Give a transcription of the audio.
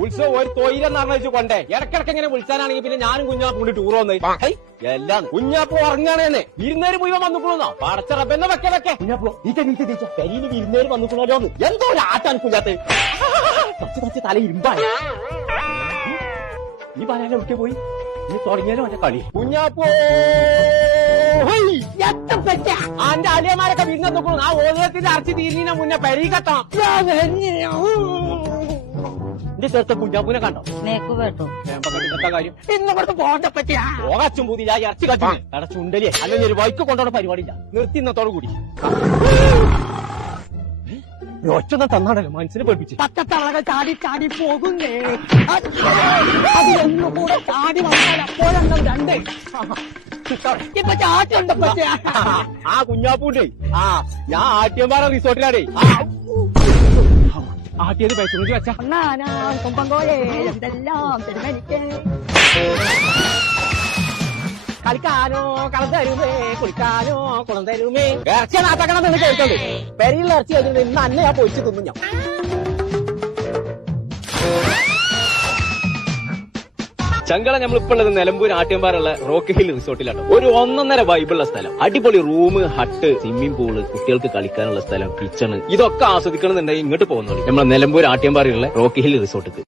ഉത്സവം ഒരു തൊയിലെന്ന് പറഞ്ഞു കൊണ്ടേ ഇടക്കിടക്ക് ഇങ്ങനെ വിളിച്ചാനാണെങ്കിൽ പിന്നെ ഞാനും കുഞ്ഞാപ്പും കൂടി ടൂർ വന്നേ എല്ലാം കുഞ്ഞാപ്പ് ഉറങ്ങാണേന്ന് വിരുന്നേര് മുഴുവൻ വന്നിക്കണോന്നാ പടച്ചറപ്പെന്നെ വെക്കെ കുഞ്ഞാപ്പോ കരിയില് വിരുന്നേര് വന്നിക്കണല്ലോ എന്തോ ഒരു ആട്ടാണ് കുഞ്ഞാത്ത് തച്ച് തല ഇരുമ്പായി ഈ പറയാൻ ഒക്കെ പോയി നീ തുടങ്ങിയാലും അവന്റെ കളി കുഞ്ഞാപ്പോ അന്റെ അലിയമാരൊക്കെ വിരുന്ന് നോക്കണം ആ ഓലത്തിന്റെ അരച്ച് തീരുന്നതിന് മുന്നേ പരീക്കത്താം എന്റെ ചേർത്ത കുഞ്ഞാപ്പൂനെ കണ്ടോ കാര്യം ഇന്നവിടുത്തെ പോകണ്ട പറ്റിയ പോകച്ചും പൂതി ഞാൻ ഇറച്ചി കച്ചു അവിടെ ചുണ്ടലിയെ അല്ലെങ്കിൽ ഒരു വൈക്ക് കൊണ്ടോടെ പരിപാടിയില്ല നിർത്തി ഇന്നത്തോടു കൂടി ഒറ്റൊന്നും തന്നാണല്ലോ മനസ്സിനെ പഠിപ്പിച്ച് പച്ചത്തളകൾ ചാടി ചാടി പോകുന്നേ കൂടെ ചാടി വന്നാൽ അപ്പോഴെണ്ണം രണ്ട് ഇപ്പൊ ചാറ്റുണ്ട് ആ കുഞ്ഞാപ്പൂണ്ടേ ഞാൻ ആട്ടിയമ്പാറ റിസോർട്ടിലാടേ ആട്ടിയത് പൈസ വെച്ച കളിക്കാനോ കളം തരുമേ കുളിക്കാനോ കുളം തരുമേ ഇറച്ചിയ നാട്ടാക്കണം നിന്ന് കേൾക്കണ്ടേ പെരിയുള്ള ഇറച്ചി കഴിഞ്ഞിട്ട് ഇന്ന് അന്നെ ഞാൻ പൊരിച്ച് തിന്നു ഞാൻ ചങ്കള നമ്മളിപ്പോ ഉള്ളത് നിലമ്പൂർ ആട്ടിയമ്പാറുള്ള റോക്ക് ഹിൽ റിസോർട്ടിലാണ് ഒരു 1.5 വൈബുള്ള സ്ഥലം അടിപൊളി റൂം ഹട്ട് സ്വിമ്മിംഗ് പൂള് കുട്ടികൾക്ക് കളിക്കാനുള്ള സ്ഥലം കിച്ചണ് ഇതൊക്കെ ആസ്വദിക്കണമെന്നുണ്ടെങ്കിൽ ഇങ്ങോട്ട് പോകുന്നുള്ളൂ നമ്മളെ നിലമ്പൂർ ആട്ടിയമ്പാറുള്ള റോക്ക് ഹിൽ റിസോർട്ടിക്ക്